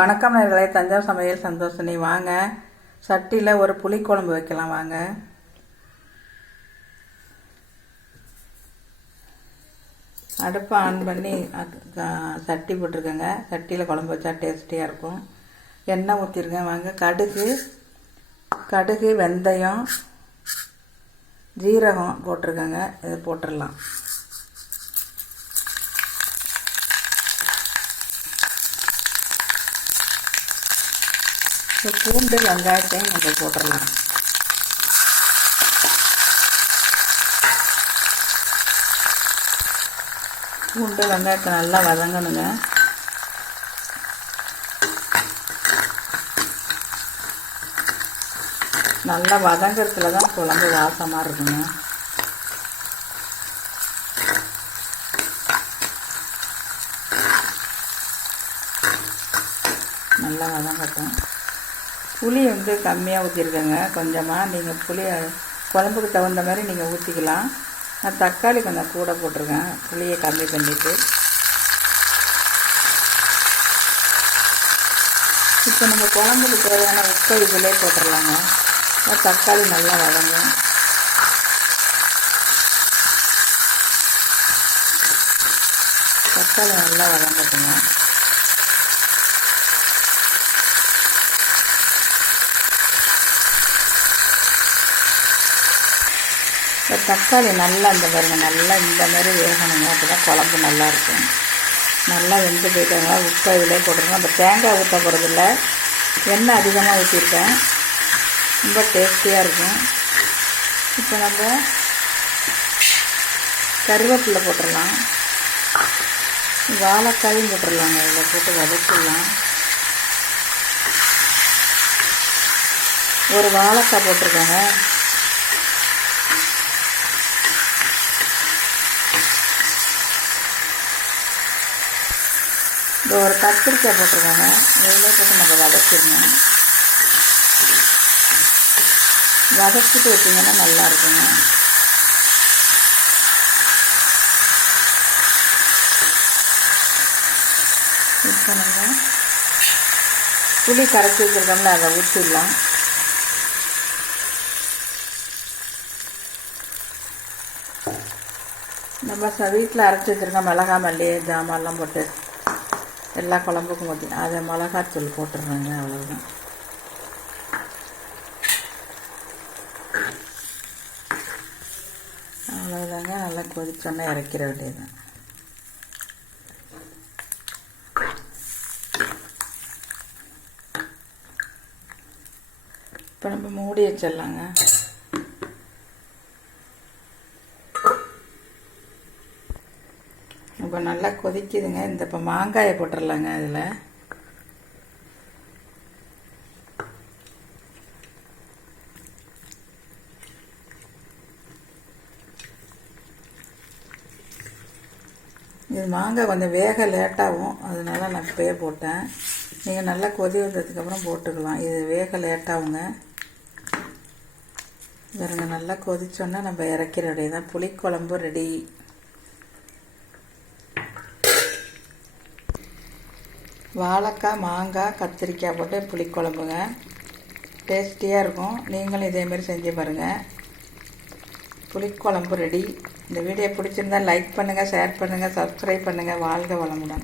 வணக்கம் நேயர்களே, தஞ்சாவூர் சமையல் சந்தோஷினி. வாங்க சட்டியில் ஒரு புளிக்குழம்பு வைக்கலாம். வாங்க. அடுப்பை ஆன் பண்ணி சட்டி போட்டிருக்கேங்க. சட்டியில் குழம்பு வச்சா டேஸ்டியாக இருக்கும். எண்ணெய் ஊற்றிருக்கேன். வாங்க. கடுகு வெந்தயம் ஜீரகம் போட்டிருக்கேங்க. இது போட்டுடலாம். பூண்டு வெங்காயத்தையும் நம்ம போட்டுடலாம். பூண்டு வெங்காயத்தை நல்லா வதங்கணுங்க. நல்லா வதங்கிறதுல தான் குழம்பு வாசமாக இருக்குங்க. நல்லா வதங்கட்டும். புளி கம்மியாக ஊற்றிருக்கேங்க. கொஞ்சமாக நீங்கள் புளி குழம்புக்கு தகுந்த மாதிரி நீங்கள் ஊற்றிக்கலாம். நான் தக்காளி கொஞ்சம் கூட போட்டிருக்கேன். புளியை கம்மி பண்ணிவிட்டு இப்போ நம்ம குழம்புக்கு தேவையான உப்பை இதிலே போட்டுடலாங்க. தக்காளி நல்லா வதங்கும். தக்காளி நல்லா வதங்கட்டுங்க. தக்காளி நல்லா நல்லா இந்த மாதிரி வேகணுங்க. அப்போ தான் குழம்பு நல்லாயிருக்கும். நல்லா வெந்து போயிட்டாங்க. உப்பை இதிலே போட்டுருக்கோம். அந்த தேங்காய் ஊற்ற போகிறதில்ல, எண்ணெய் அதிகமாக ஊற்றிருக்கேன். ரொம்ப டேஸ்டியாக இருக்கும். இப்போ நம்ம கருவேப்பிலை போட்டுடலாம். வாழைக்காயும் போட்டுடலாங்க. இதில் போட்டு வதக்கிடலாம். ஒரு வாழைக்காய் போட்டிருக்காங்க. ஒரு கத்திரிக்காய் போட்டிருக்காங்க. இதிலே போட்டு நம்ம வதக்கிடணும். வதக்கிட்டு வச்சிங்கன்னா நல்லா இருக்குங்க. இப்போ நம்ம புளி கரைச்சி வச்சுருக்கோம்ல, அதை ஊற்றிடலாம். நம்ம வீட்டில் அரைச்சி வச்சுருக்கோம். மிளகாய் மல்லி ஜாமான்லாம் போட்டு எல்லா குழம்புக்கும் ஊற்றினா அதை மிளகாத்தூள் போட்டுடுறாங்க. அவ்வளோதான். அவ்வளோதாங்க. நல்லா கொதிச்சோன்னா இறக்கிற வேண்டியதுதான். இப்போ நம்ம மூடி வச்சிடலாங்க. இப்போ நல்லா கொதிக்குதுங்க. இப்போ மாங்காயை போட்டுடலாங்க. அதில் இது மாங்காய் கொஞ்சம் வேக லேட்டாகும். அதனால நான் இப்போயே போட்டேன். நீங்கள் நல்லா கொதி வந்ததுக்கப்புறம் போட்டுக்கலாம். இது வேக லேட்டாகுங்க. பாருங்க, நல்லா கொதிச்சோன்னா நம்ம இறக்கிற வேண்டியதான். புளிக்குழம்பு ரெடி. வாழைக்காய் மாங்காய் கத்திரிக்காய் போட்டு புளிக்குழம்புங்க. டேஸ்டியாக இருக்கும். நீங்களும் இதேமாரி செஞ்சு பாருங்கள். புளிக்குழம்பு ரெடி. இந்த வீடியோ பிடிச்சிருந்தால் லைக் பண்ணுங்கள், ஷேர் பண்ணுங்கள், சப்ஸ்கிரைப் பண்ணுங்கள். வாழ்க வளமுடன்.